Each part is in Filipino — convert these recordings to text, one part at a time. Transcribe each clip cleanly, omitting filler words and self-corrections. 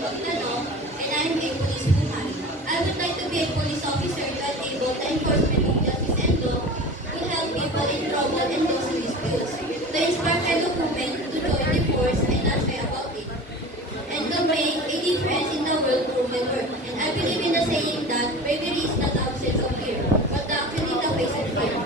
of the law, and I am a police woman. I would like to be a police officer that able the enforcement of justice and law will help people in trouble and those in disputes, to inspire fellow women to join the force and not shy about it, and to make a difference in the world through my work. And I believe in the saying that bravery is not the absence of fear, but actually the face of fear.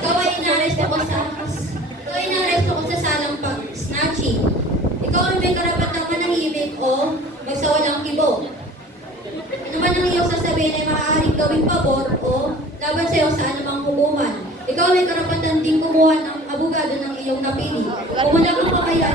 Ikaw ay inaresto ko sa salang pag-snatching. Ikaw ay may karapatang manahimik o magsawalang kibo. Ano man ang iyong sasabihin ay maaaring gawing pabor o laban sa iyo sa anumang hukuman. Ikaw ay may karapatan din kumuha ng abogado ng iyong napili. Kung wala kang kakayahan,